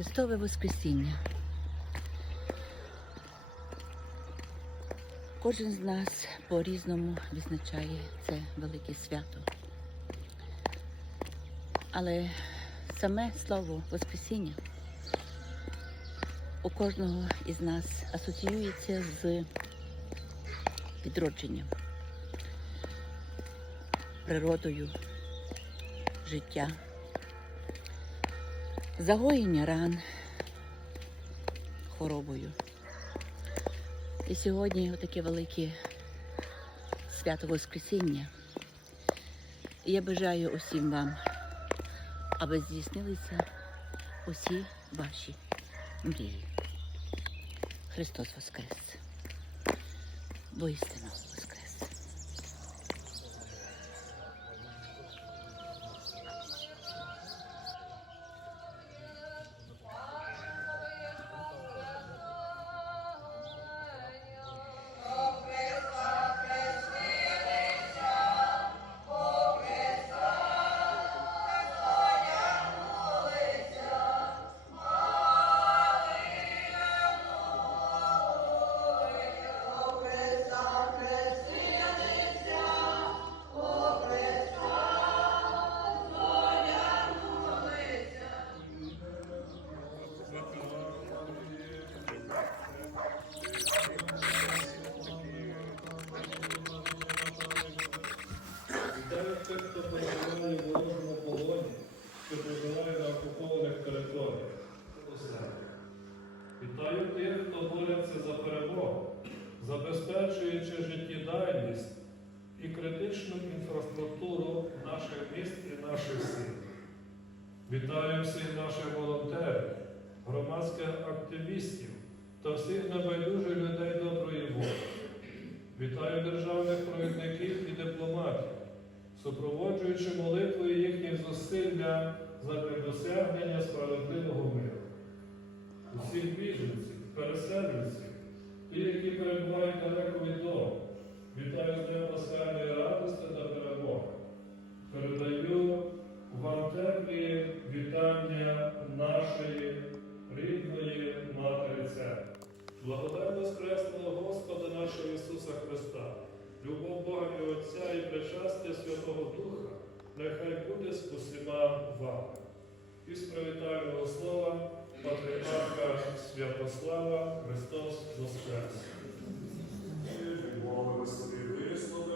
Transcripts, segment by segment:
Христове Воскресіння. Кожен з нас по-різному відзначає це велике свято. Але саме слово Воскресіння у кожного із нас асоціюється з відродженням, природою, життя, загоєння ран, хворобою. І сьогодні таке велике свято Воскресіння. І я бажаю усім вам, аби здійснилися усі ваші мрії. Христос Воскрес! Воістину Воскрес! Вітаю всіх наших волонтерів, громадських активістів та всіх небайдужих людей доброї волі. Вітаю державних провідників і дипломатів, супроводжуючи молитвою їхніх зусилля задля досягнення справедливого миру. Усіх біженців, переселенців, ті, які перебувають далеко від дому, вітаю з Днем пасхальної радості та перемоги. Передаю вам теплі вітання нашої рідної Матері Церкви. Благодать Воскресного Господа нашого Ісуса Христа, любов Бога і Отця і причастя Святого Духа, нехай буде з усіма вами. І з привітального слова Патріарха Святослава Христос Воскрес. Мови собі вислухані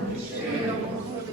Весь числа на гріші, я, Господи,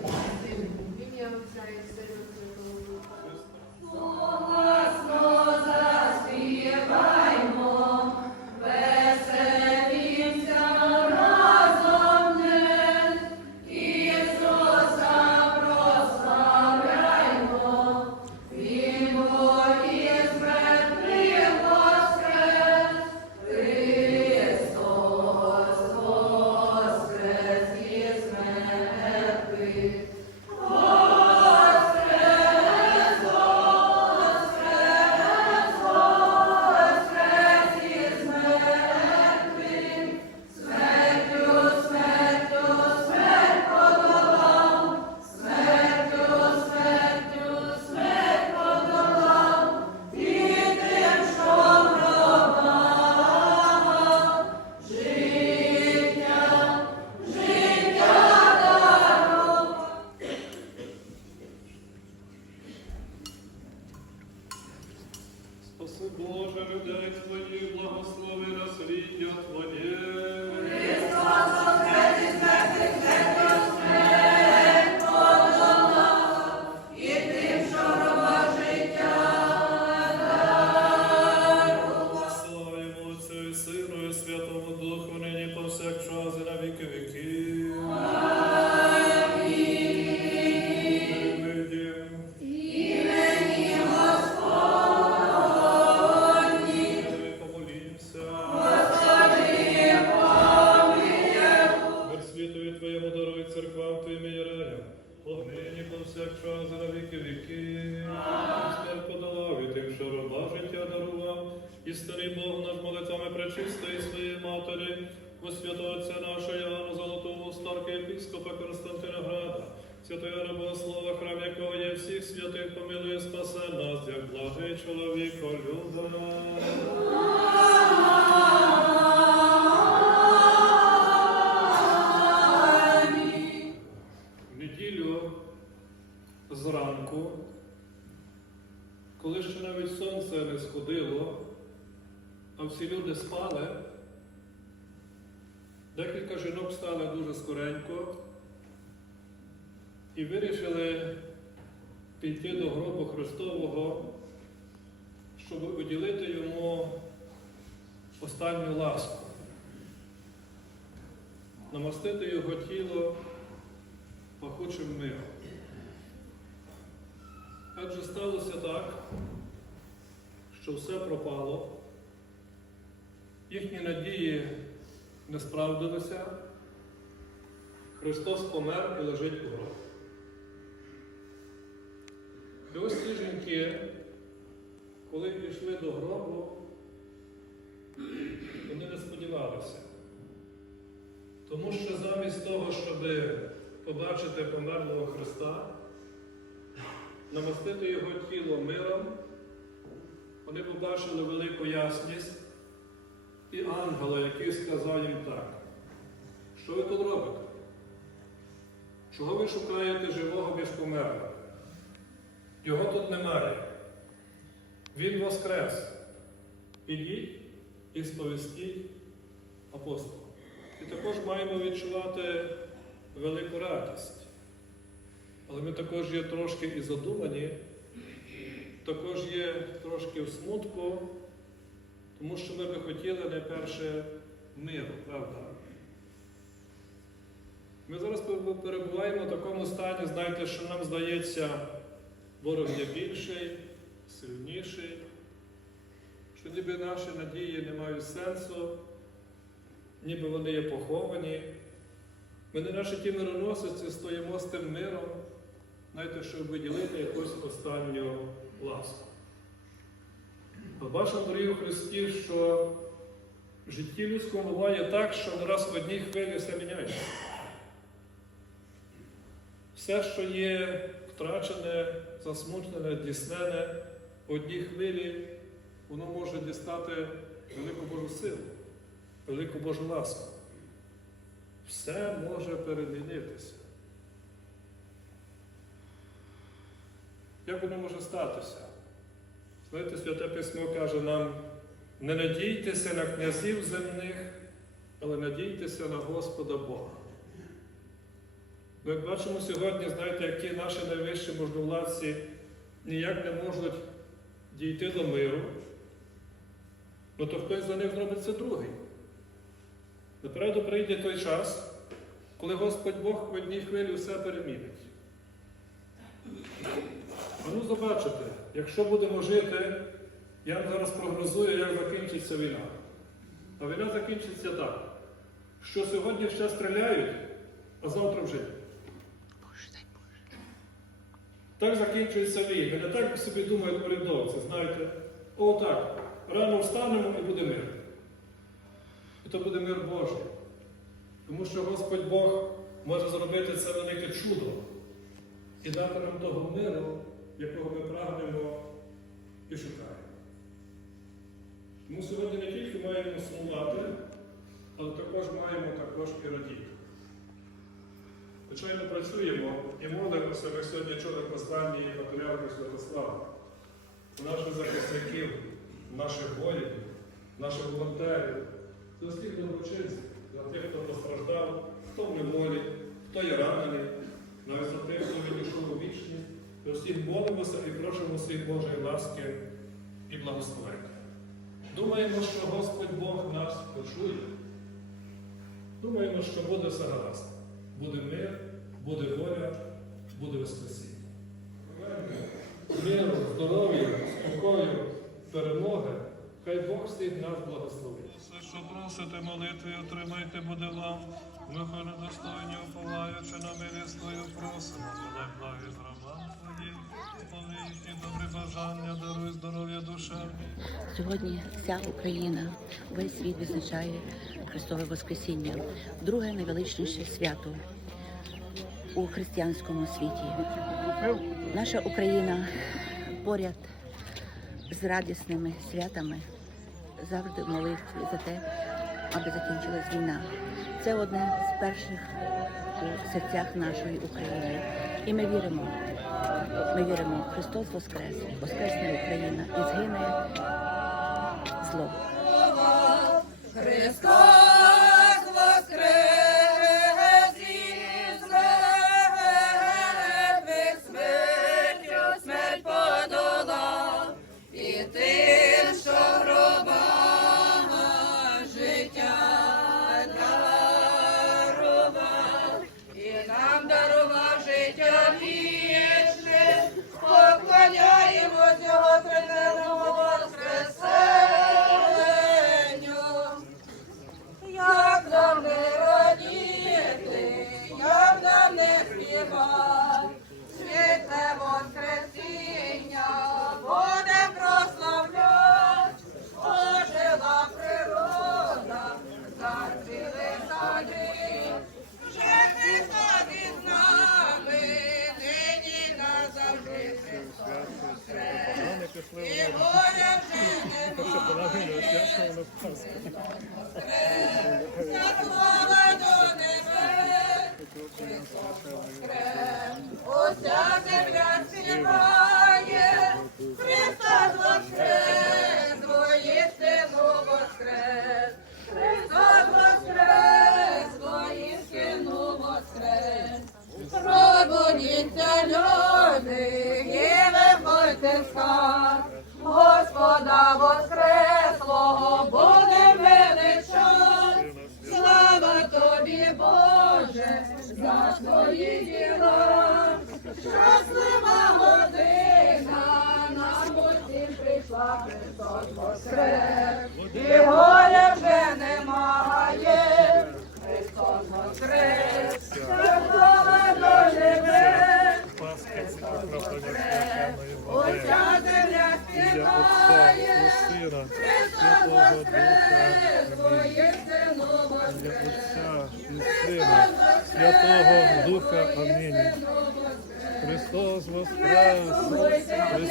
церквам Твоїм і єреям, Огнині повсякчас на віки віки. Смерть подолав і тим, що раба життя дарував, істинний Бог над молитвами пречистої своєї матері, во святого Отця нашого Іоанна Золотого, старка єпископа Константина Града, святого раба Слова, храм якого є всіх святих, помилує, спасе нас, як благий чоловіко любе. Зранку, коли ще навіть сонце не сходило, а всі люди спали, декілька жінок встали дуже скоренько і вирішили піти до гробу Христового, щоб уділити йому останню ласку, намастити його тіло пахучим миром. Адже сталося так, що все пропало, їхні надії не справдилися, Христос помер і лежить у гробі. І ось ці жінки, коли пішли до гробу, вони не сподівалися. Тому що замість того, щоб побачити померлого Христа, намастити його тіло миром, вони побачили велику ясність і ангела, який сказав їм так. Що ви тут робите? Чого ви шукаєте живого між померлих? Його тут немає. Він воскрес. Ідіть і сповістіть апостолам. І також маємо відчувати велику радість. Але ми також є трошки і задумані, також є трошки в смутку, тому що ми би хотіли найперше миру, правда? Ми зараз перебуваємо в такому стані, знаєте, що нам здається, ворог є більший, сильніший, що ніби наші надії не мають сенсу, ніби вони є поховані. Ми не наші ті мироносиці стоїмо з тим миром, знаєте, щоб виділити якусь останню ласку. Бачимо, дорогі Христі, що в житті людському буває так, що не раз в одній хвилі все міняється. Все, що є втрачене, засмучене, дійснене, в одній хвилі, воно може дістати велику Божу силу, велику Божу ласку. Все може перемінитися. Як воно може статися? Знаєте, Святе Письмо каже нам, не надійтеся на князів земних, але надійтеся на Господа Бога. Ми як бачимо сьогодні, знаєте, які наші найвищі можновладці ніяк не можуть дійти до миру, ну то хтось за них зробить це другий. Напереду прийде той час, коли Господь Бог в одній хвилі все перемінить. Ну побачите, якщо будемо жити, я зараз прогнозую, як закінчиться війна. А війна закінчиться так, що сьогодні ще стріляють, а завтра вже. Боже, дай Боже. Так закінчується війна. Не так собі думають урядовці, знаєте, о так, рано встанемо і буде мир. І то буде мир Божий. Тому що Господь Бог може зробити це велике чудо і дати нам того миру, якого ми прагнемо і шукаємо. Тому сьогодні не тільки маємо сумувати, але також маємо також і радіти. Звичайно, працюємо і молимося. Ми сьогодні чули послання патріарха Святослава, наших захисників, наших воїнів, наших волонтерів, за всіх доброчинців, за тих, хто постраждав, хто в неволі, хто є ранений, навіть за тих, хто відійшов у вічність. Ми всіх молимося і просимо всіх Божої ласки і благословення. Думаємо, що Господь Бог нас почує. Думаємо, що буде все гаразд. Буде мир, буде воля, буде воскресіння. Миру, здоров'я, спокою, перемоги. Хай Бог всіх нас благословить. Все, що просите молитви, отримайте буде вам. Ми недостойні уповаючи на милість Твою просимо. Подай благи Сьогодні вся Україна, весь світ відзначає Христове Воскресіння, друге найвеличніше свято у християнському світі. Наша Україна поряд з радісними святами завжди в за те, аби закінчилась війна. Це одне з перших у серцях нашої України. І ми віримо, ми віримо, Христос Воскрес, Воскресне Україна і згине зло. Христос Христос воскрес. Вся земля Сина, Святого Духа. Твоє Отця Святого Духа. Амінь. Христос воскрес! Христос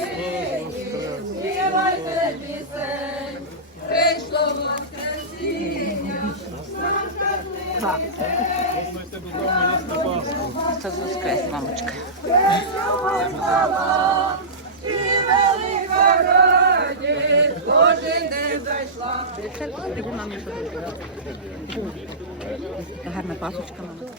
воскрес! співайте пісень, прийшло воскресіння. Що воскрес, мамочка. гарна пасочка, мама.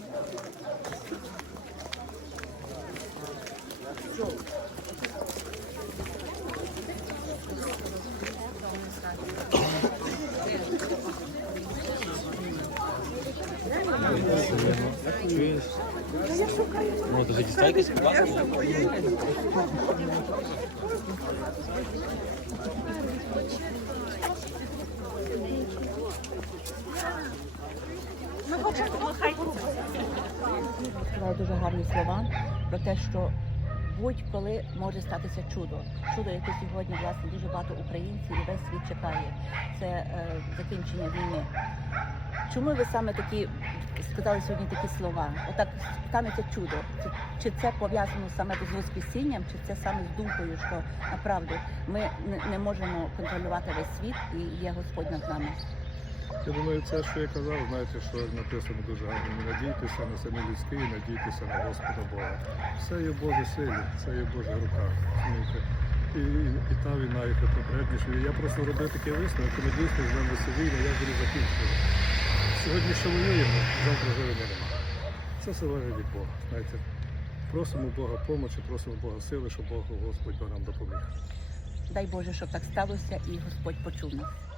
Ну, то такі стайки класні. Сказала дуже гарні слова про те, що будь-коли може статися чудо. Чудо, яке сьогодні власне дуже багато українців і весь світ чекає. Це е, закінчення війни. Чому ви саме такі сказали сьогодні такі слова? Отак станеться чудо. Чи це пов'язано саме з Воскресінням, чи це саме з думкою, що направду ми не, можемо контролювати весь світ і є Господь над нами. Я думаю, це, що я казав, знаєте, що написано дуже гарно. Не надійтеся на самі людські, надійтеся на Господа Бога. Все є в Божій силі, це є в Божих руках. І, і, та війна, яка попередніше. Я просто робив такий висновок, коли дійсно з нами цю війну, я буду закінчувати. Сьогодні ще воюємо, завтра вже війни немає. Це залежить від Бога. Знаєте, просимо Бога помочі, просимо Бога сили, щоб Бог Господь нам допоміг. Дай Боже, щоб так сталося, і Господь почув нас.